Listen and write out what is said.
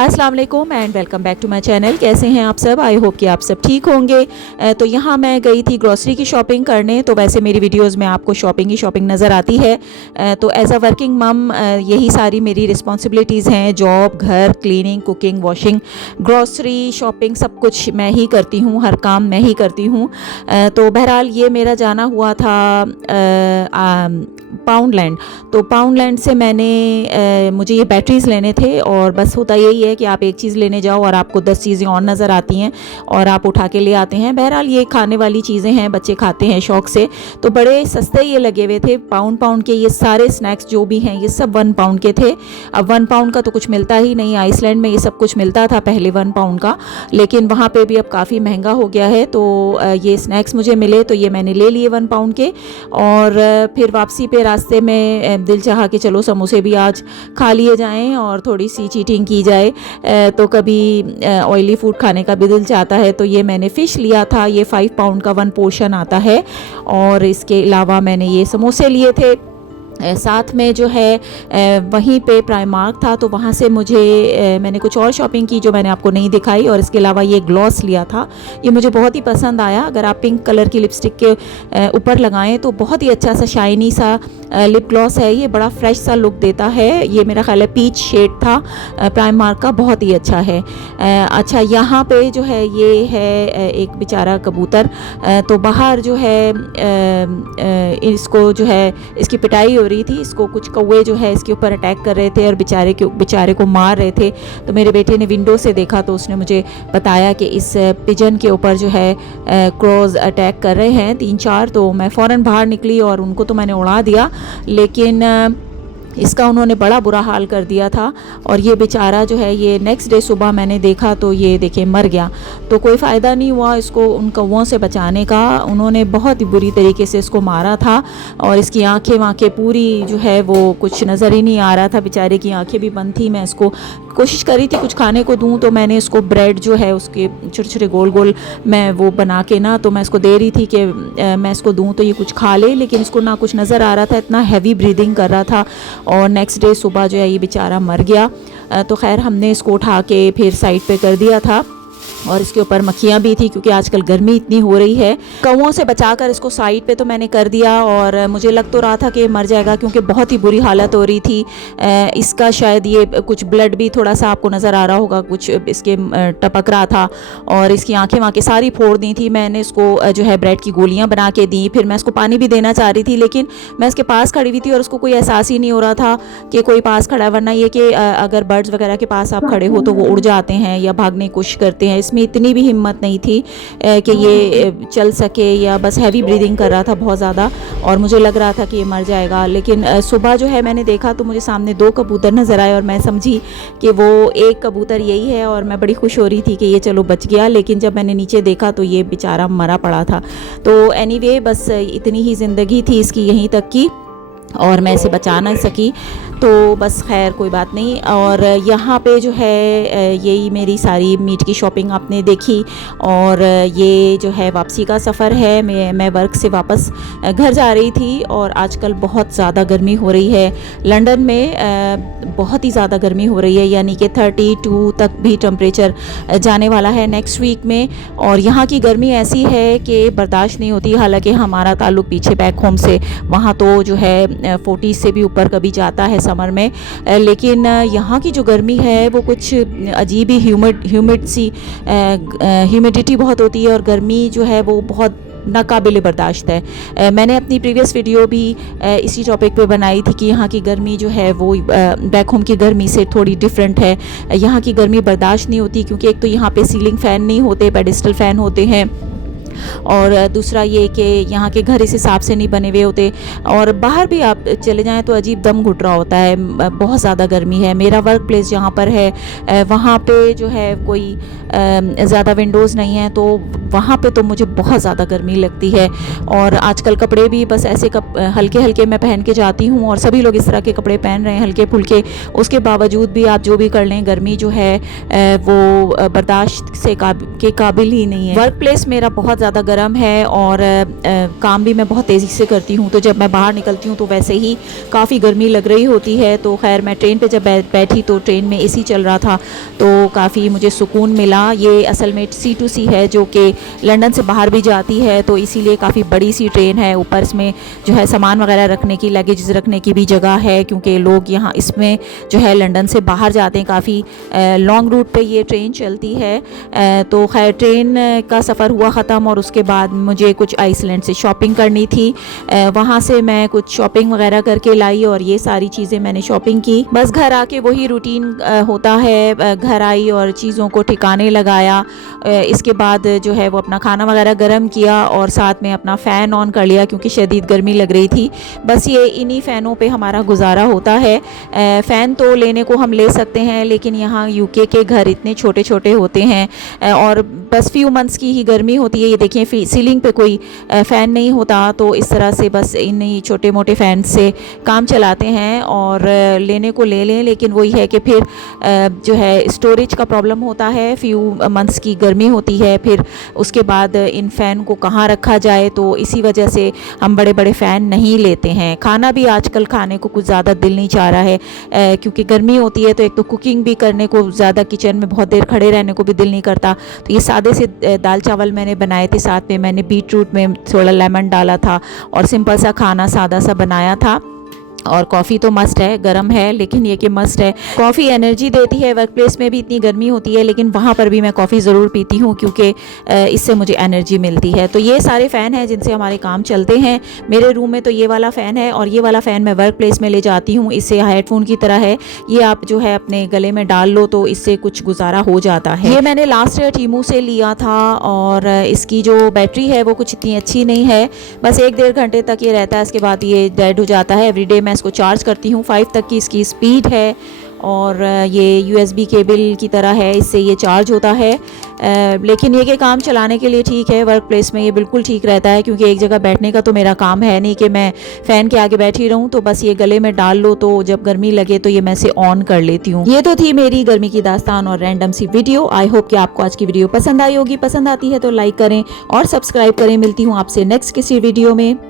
अस्सलाम वालेकुम and welcome back to my channel. कैसे हैं आप सब? आई होप कि आप सब ठीक होंगे। तो यहाँ मैं गई थी ग्रॉसरी की शॉपिंग करने। तो वैसे मेरी वीडियोस में आपको शॉपिंग ही शॉपिंग नज़र आती है। तो एज अ वर्किंग मम यही सारी मेरी रिस्पॉन्सिबिलिटीज़ हैं, जॉब, घर, cleaning, cooking, washing, grocery, shopping, सब कुछ मैं ही करती हूँ, हर काम मैं ही करती हूँ। तो बहरहाल ये मेरा जाना हुआ था पाउंडलैंड। तो पाउंडलैंड से मुझे ये बैटरीज़ लेने थे, और बस होता यही है कि आप एक चीज़ लेने जाओ और आपको 10 चीज़ें और नज़र आती हैं और आप उठा के ले आते हैं। बहरहाल ये खाने वाली चीज़ें हैं, बच्चे खाते हैं शौक़ से। तो बड़े सस्ते ये लगे हुए थे, पाउंड के ये सारे स्नैक्स जो भी हैं ये सब 1 पाउंड के थे। अब 1 पाउंड का तो कुछ मिलता ही नहीं। आइसलैंड में ये सब कुछ मिलता था पहले 1 पाउंड का, लेकिन वहाँ पे भी अब काफ़ी महंगा हो गया है। तो ये स्नैक्स मुझे मिले तो ये मैंने ले लिए 1 पाउंड के। और फिर वापसी पे रास्ते में दिल चाहा कि चलो समोसे भी आज खा लिए जाएं और थोड़ी सी चीटिंग की जाए। तो कभी ऑयली फूड खाने का भी दिल चाहता है। तो ये मैंने फ़िश लिया था, ये 5 पाउंड का 1 पोर्शन आता है। और इसके अलावा मैंने ये समोसे लिए थे। साथ में जो है वहीं पे प्राइमार्क था, तो वहाँ से मैंने कुछ और शॉपिंग की जो मैंने आपको नहीं दिखाई। और इसके अलावा ये ग्लॉस लिया था, ये मुझे बहुत ही पसंद आया। अगर आप पिंक कलर की लिपस्टिक के ऊपर लगाएं तो बहुत ही अच्छा सा शाइनी सा लिप ग्लॉस है। ये बड़ा फ्रेश सा लुक देता है। ये मेरा ख्याल है पीच शेड था, प्राइमार्क का, बहुत ही अच्छा है। अच्छा, यहाँ पे जो है ये है एक बेचारा कबूतर। तो बाहर जो है इसको जो है इसकी पिटाई हो रही थी। इसको कुछ कौवे जो है इसके ऊपर अटैक कर रहे थे और बेचारे को मार रहे थे। तो मेरे बेटे ने विंडो से देखा तो उसने मुझे बताया कि इस पिजन के ऊपर जो है क्रोज अटैक कर रहे हैं 3-4। तो मैं फ़ौरन बाहर निकली और उनको तो मैंने उड़ा दिया, लेकिन इसका उन्होंने बड़ा बुरा हाल कर दिया था। और ये बेचारा जो है ये नेक्स्ट डे सुबह मैंने देखा तो ये देखिए मर गया। तो कोई फ़ायदा नहीं हुआ इसको उन कौवों से बचाने का। उन्होंने बहुत ही बुरी तरीके से इसको मारा था और इसकी आँखें पूरी जो है वो कुछ नज़र ही नहीं आ रहा था। बेचारे की आँखें भी बंद थी। मैं इसको कोशिश करी थी कुछ खाने को दूं, तो मैंने इसको ब्रेड जो है उसके छोटे छोटे गोल गोल मैं वो बना के ना तो मैं इसको दे रही थी कि मैं इसको दूं तो ये कुछ खा ले, लेकिन इसको ना कुछ नज़र आ रहा था, इतना हैवी ब्रीदिंग कर रहा था। और नेक्स्ट डे सुबह जो है ये बेचारा मर गया। तो खैर हमने इसको उठा के फिर साइड पे कर दिया था। और इसके ऊपर मक्खियाँ भी थी क्योंकि आजकल गर्मी इतनी हो रही है। कौवों से बचाकर इसको साइड पे तो मैंने कर दिया, और मुझे लग तो रहा था कि मर जाएगा क्योंकि बहुत ही बुरी हालत हो रही थी। इसका शायद ये कुछ ब्लड भी थोड़ा सा आपको नज़र आ रहा होगा, कुछ इसके टपक रहा था। और इसकी आँखें सारी फोड़ दी थी। मैंने इसको जो है ब्रेड की गोलियाँ बना के दी। फिर मैं इसको पानी भी देना चाह रही थी, लेकिन मैं इसके पास खड़ी हुई थी और उसको कोई एहसास ही नहीं हो रहा था कि कोई पास खड़ा है। वरना ये कि अगर बर्ड्स वगैरह के पास आप खड़े हो तो वो उड़ जाते हैं या भागने की कोशिश करते हैं। इसमें इतनी भी हिम्मत नहीं थी कि ये चल सके, या बस हैवी ब्रीदिंग कर रहा था बहुत ज़्यादा और मुझे लग रहा था कि ये मर जाएगा। लेकिन सुबह जो है मैंने देखा तो मुझे सामने 2 कबूतर नज़र आए और मैं समझी कि वो एक कबूतर यही है, और मैं बड़ी खुश हो रही थी कि ये चलो बच गया। लेकिन जब मैंने नीचे देखा तो ये बेचारा मरा पड़ा था। तो एनीवे बस इतनी ही ज़िंदगी थी इसकी यहीं तक की, और मैं इसे बचा नहीं सकी। तो बस खैर कोई बात नहीं। और यहाँ पे जो है यही मेरी सारी मीट की शॉपिंग आपने देखी। और ये जो है वापसी का सफ़र है। मैं वर्क से वापस घर जा रही थी, और आजकल बहुत ज़्यादा गर्मी हो रही है लंदन में। बहुत ही ज़्यादा गर्मी हो रही है, यानी कि 32 तक भी टेम्परेचर जाने वाला है नेक्स्ट वीक में। और यहाँ की गर्मी ऐसी है कि बर्दाश्त नहीं होती। हालांकि हमारा ताल्लुक़ पीछे बैक होम से, वहाँ तो जो है 40 से भी ऊपर कभी जाता है समर में। लेकिन यहाँ की जो गर्मी है वो कुछ अजीब ही ह्यूमिड सी ह्यूमिडिटी बहुत होती है, और गर्मी जो है वो बहुत नाकाबिले बर्दाश्त है। मैंने अपनी प्रीवियस वीडियो भी इसी टॉपिक पे बनाई थी कि यहाँ की गर्मी जो है वो बैक होम की गर्मी से थोड़ी डिफरेंट है। यहाँ की गर्मी बर्दाश्त नहीं होती क्योंकि एक तो यहाँ पे सीलिंग फ़ैन नहीं होते, पेडिस्टल फ़ैन होते हैं, और दूसरा ये कि यहाँ के घर इस हिसाब से नहीं बने हुए होते। और बाहर भी आप चले जाएं तो अजीब दम घुट रहा होता है, बहुत ज़्यादा गर्मी है। मेरा वर्क प्लेस जहाँ पर है वहाँ पे जो है कोई ज़्यादा विंडोज़ नहीं है, तो वहाँ पे तो मुझे बहुत ज़्यादा गर्मी लगती है। और आजकल कपड़े भी बस ऐसे हल्के हल्के मैं पहन के जाती हूँ, और सभी लोग इस तरह के कपड़े पहन रहे हैं हल्के फुल्के। उसके बावजूद भी आप जो भी कर लें, गर्मी जो है वो बर्दाश्त के काबिल ही नहीं है। वर्क प्लेस मेरा बहुत ज़्यादा ज़्यादा गर्म है और काम भी मैं बहुत तेज़ी से करती हूँ, तो जब मैं बाहर निकलती हूँ तो वैसे ही काफ़ी गर्मी लग रही होती है। तो खैर मैं ट्रेन पे जब बैठी तो ट्रेन में एसी चल रहा था तो काफ़ी मुझे सुकून मिला। ये असल में C2C है जो कि लंदन से बाहर भी जाती है, तो इसीलिए काफ़ी बड़ी सी ट्रेन है। ऊपर इसमें जो है सामान वगैरह रखने की, लगेज रखने की भी जगह है, क्योंकि लोग यहाँ इसमें जो है लंदन से बाहर जाते हैं। काफ़ी लॉन्ग रूट पे ये ट्रेन चलती है। तो खैर ट्रेन का सफ़र हुआ ख़त्म और उसके बाद मुझे कुछ आइसलैंड से शॉपिंग करनी थी। वहाँ से मैं कुछ शॉपिंग वगैरह करके लाई और ये सारी चीज़ें मैंने शॉपिंग की। बस घर आके वही रूटीन होता है, घर आई और चीज़ों को ठिकाने लगाया। इसके बाद जो है वो अपना खाना वगैरह गर्म किया और साथ में अपना फ़ैन ऑन कर लिया क्योंकि शदीद गर्मी लग रही थी। बस ये इन्हीं फ़ैनों पे हमारा गुजारा होता है। फ़ैन तो लेने को हम ले सकते हैं, लेकिन यहाँ यूके के घर इतने छोटे छोटे होते हैं और बस फ्यू मंथ्स की ही गर्मी होती है। ये देखिए सीलिंग पे कोई फ़ैन नहीं होता, तो इस तरह से बस इन छोटे मोटे फ़ैन से काम चलाते हैं और लेने को ले लें, लेकिन वही है कि फिर जो है स्टोरेज का प्रॉब्लम होता है। फ्यू मंथ्स की गर्मी होती है, फिर उसके बाद इन फ़ैन को कहाँ रखा जाए, तो इसी वजह से हम बड़े बड़े फ़ैन नहीं लेते हैं। खाना भी आजकल खाने को कुछ ज़्यादा दिल नहीं चाह रहा है क्योंकि गर्मी होती है, तो एक तो कुकिंग भी करने को ज़्यादा किचन में बहुत देर खड़े रहने को भी दिल नहीं करता। तो ये सादे से दाल चावल मैंने बनाए थे, साथ में मैंने बीटरूट में थोड़ा लेमन डाला था और सिंपल सा खाना सादा सा बनाया था। और कॉफ़ी तो मस्ट है, गर्म है लेकिन ये कि मस्ट है। कॉफ़ी एनर्जी देती है। वर्क प्लेस में भी इतनी गर्मी होती है लेकिन वहाँ पर भी मैं कॉफ़ी ज़रूर पीती हूँ क्योंकि इससे मुझे एनर्जी मिलती है। तो ये सारे फ़ैन हैं जिनसे हमारे काम चलते हैं। मेरे रूम में तो ये वाला फ़ैन है और ये वाला फ़ैन मैं वर्क प्लेस में ले जाती हूँ। इससे हेडफोन की तरह है, ये आप जो है अपने गले में डाल लो तो इससे कुछ गुजारा हो जाता है। ये मैंने लास्ट ईयर टीमू से लिया था और इसकी जो बैटरी है वो कुछ इतनी अच्छी नहीं है, बस 1-1.5 घंटे तक ये रहता है, इसके बाद ये डेड हो जाता है। एवरीडे मैं इसको चार्ज करती हूँ। 5 तक की इसकी स्पीड है और ये USB केबल की तरह है, इससे ये चार्ज होता है। लेकिन ये कि काम चलाने के लिए ठीक है, वर्क प्लेस में ये बिल्कुल ठीक रहता है क्योंकि एक जगह बैठने का तो मेरा काम है नहीं कि मैं फ़ैन के आगे बैठी रहूँ। तो बस ये गले में डाल लो तो जब गर्मी लगे तो ये मैं इसे ऑन कर लेती हूँ। ये तो थी मेरी गर्मी की दास्तान और रैंडम सी वीडियो। आई होप कि आपको आज की वीडियो पसंद आई होगी। पसंद आती है तो लाइक करें और सब्सक्राइब करें। मिलती हूँ आपसे नेक्स्ट किसी वीडियो में।